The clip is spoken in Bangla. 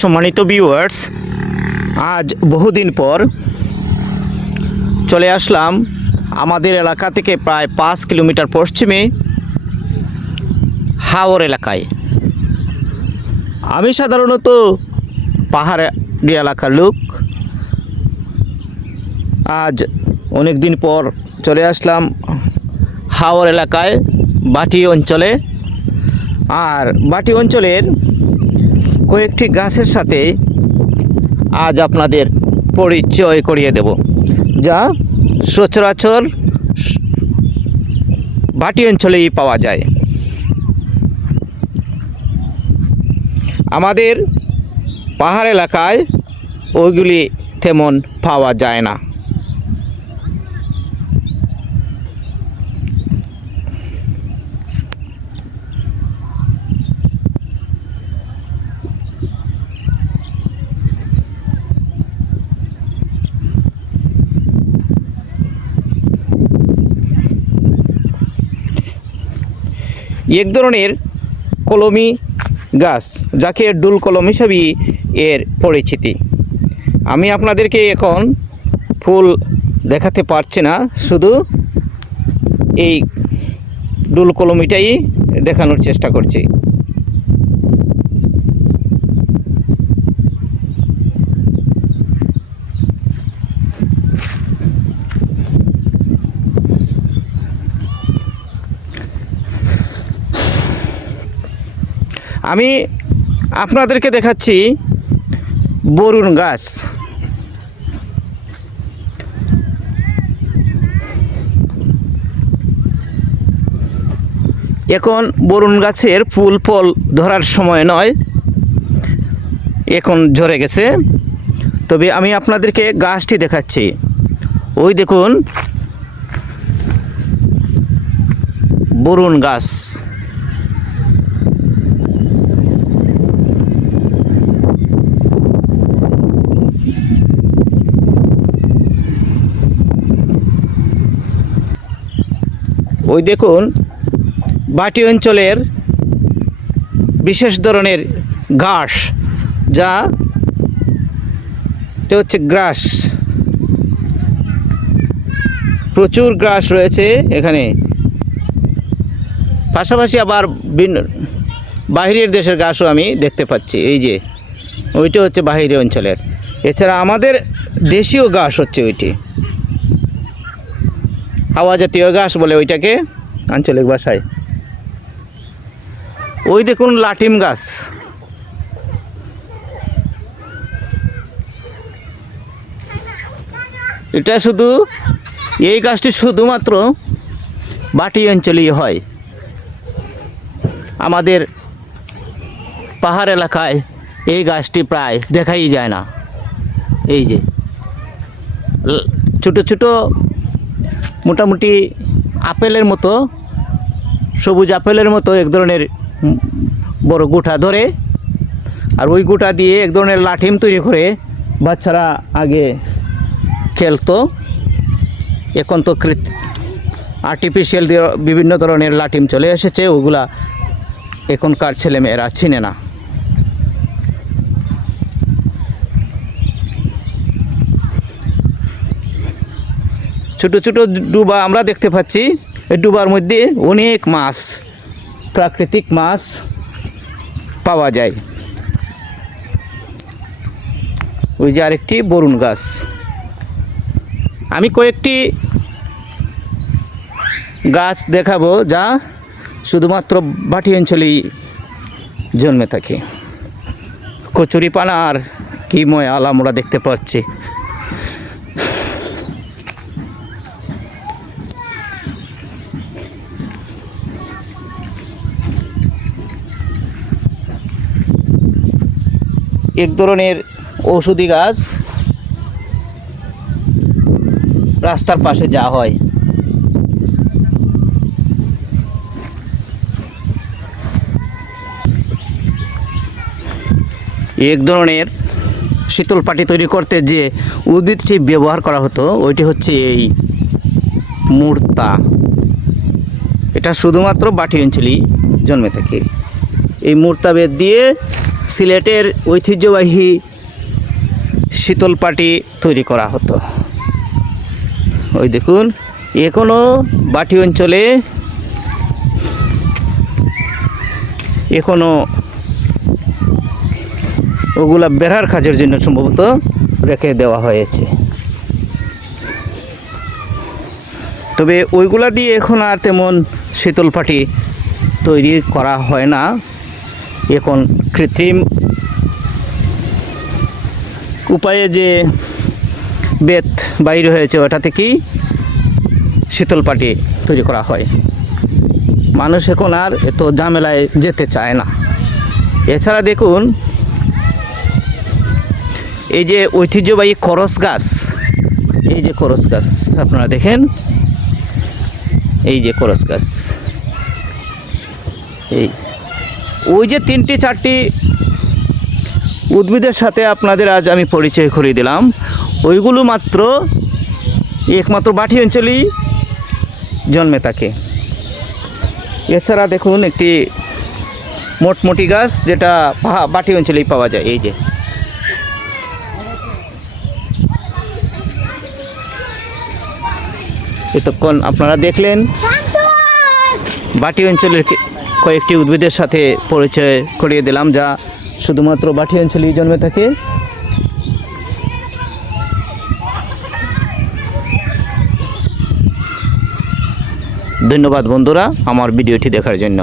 সম্মানিত ভিউয়ার্স আজ বহুদিন পর চলে আসলাম আমাদের এলাকা থেকে প্রায় পাঁচ কিলোমিটার পশ্চিমে হাওর এলাকায়। আমি সাধারণত পাহাড়ি এলাকার লোক। আজ অনেক দিন পর চলে আসলাম হাওর এলাকায় বাটি অঞ্চলে। আর বাটি অঞ্চলের কয়েকটি গাছের সাথে আজ আপনাদের পরিচয় করিয়ে দেব, যা সচরাচর বাটি অঞ্চলেই পাওয়া যায়। আমাদের পাহাড় এলাকায় ওইগুলি তেমন পাওয়া যায় না। এক ধরনের কলমি গাছ, যাকে ডুল কলম হিসাবেই এর পরিচিতি। আমি আপনাদেরকে এখন ফুল দেখাতে পারছি না, শুধু এই ডুল কলমিটাই দেখানোর চেষ্টা করছি। আমি আপনাদেরকে দেখাচ্ছি বরুণ গাছ। এখন বরুণ গাছের ফুল ফল ধরার সময় নয়, এখন ঝরে গেছে। তবে আমি আপনাদেরকে গাছটি দেখাচ্ছি। ওই দেখুন, বরুণ গাছ। ওই দেখুন, বাটি অঞ্চলের বিশেষ ধরনের ঘাস, যা এটা হচ্ছে গ্রাস। প্রচুর গ্রাস রয়েছে এখানে। পাশাপাশি আবার ভিন্ন- বাহিরের দেশের ঘাসও আমি দেখতে পাচ্ছি। এই যে, ওইটা হচ্ছে বাহিরি অঞ্চলের। এছাড়া আমাদের দেশীয় ঘাস হচ্ছে ওইটি। হাওয়া জাতীয় ঘাস বলে ওইটাকে আঞ্চলিক ভাষায়। ওই দেখুন লাটিম গাছ। এটা শুধু, এই গাছটি শুধুমাত্র বাটি অঞ্চলেই হয়। আমাদের পাহাড় এলাকায় এই গাছটি প্রায় দেখাই যায় না। এই যে ছোটো ছোটো মোটামুটি আপেলের মতো, সবুজ আপেলের মতো এক ধরনের বড় গুঠা ধরে, আর ওই গুঠা দিয়ে এক ধরনের লাঠিম তৈরি করে বাচ্চারা আগে খেলতো। এখন তো কৃত আর্টিফিশিয়াল দিয়ে বিভিন্ন ধরনের লাঠিম চলে এসেছে, ওগুলা এখনকার ছেলেমেয়েরা চিনে না। ছোট ছোট ডুবা আমরা দেখতে পাচ্ছি। এই ডুবার মধ্যে অনেক মাছ, প্রাকৃতিক মাছ পাওয়া যায়। ওই যে আরেকটি বরুণ গাছ। আমি কয়েকটি গাছ দেখাবো যা শুধুমাত্র বাটি অঞ্চলেই জন্মে থাকে। কচুরি পানা আর কি ময় আলা আমরা দেখতে পাচ্ছি। এক ধরনের ঔষধি গাছ রাস্তার পাশে যা হয়। এক ধরনের শীতল পাটি তৈরি করতে যে উদ্ভিদটি ব্যবহার করা হতো, ওইটি হচ্ছে এই মূর্তা। এটা শুধুমাত্র বাটি অঞ্চলেই জন্মে থাকে। এই মূর্তা বেদ দিয়ে সিলেটের ঐতিহ্যবাহী শীতল পাটি তৈরি করা হতো। ওই দেখুন এখনও বাটি অঞ্চলে এখনও ওগুলা বেড়ার কাজের জন্য সম্ভবত রেখে দেওয়া হয়েছে। তবে ওইগুলা দিয়ে এখন আর তেমন শীতল পাটি তৈরি করা হয় না। এখন কৃত্রিম উপায়ে যে বেত বাইর হয়েছে ওটা থেকেই শীতল পাটি তৈরি করা হয়। মানুষ এখন আর এত ঝামেলায় যেতে চায় না। এছাড়া দেখুন, এই যে ঐতিহ্যবাহী করস গাছ, এই যে করস গাছ, আপনারা দেখেন, এই যে করস গাছ, এই ওই যে তিনটি চারটি উদ্ভিদের সাথে আপনাদের আজ আমি পরিচয় করিয়ে দিলাম। ওইগুলো মাত্র একমাত্র বাটি অঞ্চলেই জন্মে থাকে। এছাড়া দেখুন একটি মোটমুটি গাছ যেটা বাটি অঞ্চলেই পাওয়া যায় এই যে। এতক্ষণ আপনারা দেখলেন বাটি অঞ্চলের কয়েকটি উদ্ভিদের সাথে পরিচয় করিয়ে দিলাম, যা শুধুমাত্র বাটি অঞ্চলেই জন্মে থাকে। ধন্যবাদ বন্ধুরা আমার ভিডিওটি দেখার জন্য।